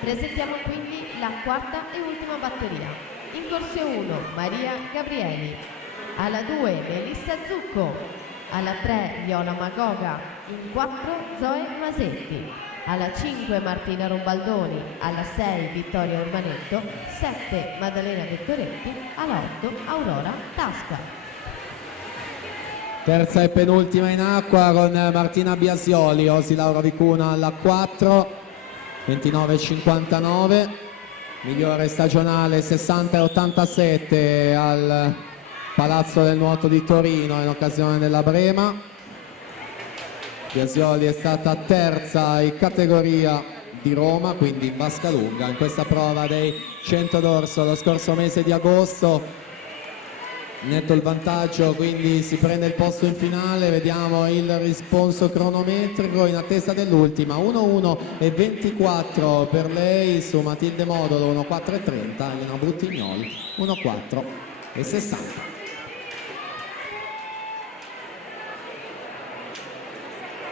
Presentiamo quindi la quarta e ultima batteria. In corsia 1 Maria Gabrieli, alla 2 Melissa Zucco, alla 3 Viola Magoga, in 4 Zoe Masetti, alla 5 Martina Rombaldoni, alla 6 Vittoria Urbanetto, 7 Maddalena Vettoretti, alla 8 Aurora Tasca. Terza e penultima in acqua con Martina Biasioli, Osi Laura Vicuna alla 4, 29,59, migliore stagionale 60,87 al Palazzo del Nuoto di Torino in occasione della Brema. Biasioli è stata terza in categoria di Roma, quindi in vasca lunga, in questa prova dei 100 d'orso lo scorso mese di agosto. Netto il vantaggio, quindi si prende il posto in finale. Vediamo il risponso cronometrico in attesa dell'ultima. 1:1:24 per lei su Matilde Modolo, 1:4:30, Elena Bruttignol 1:4:60.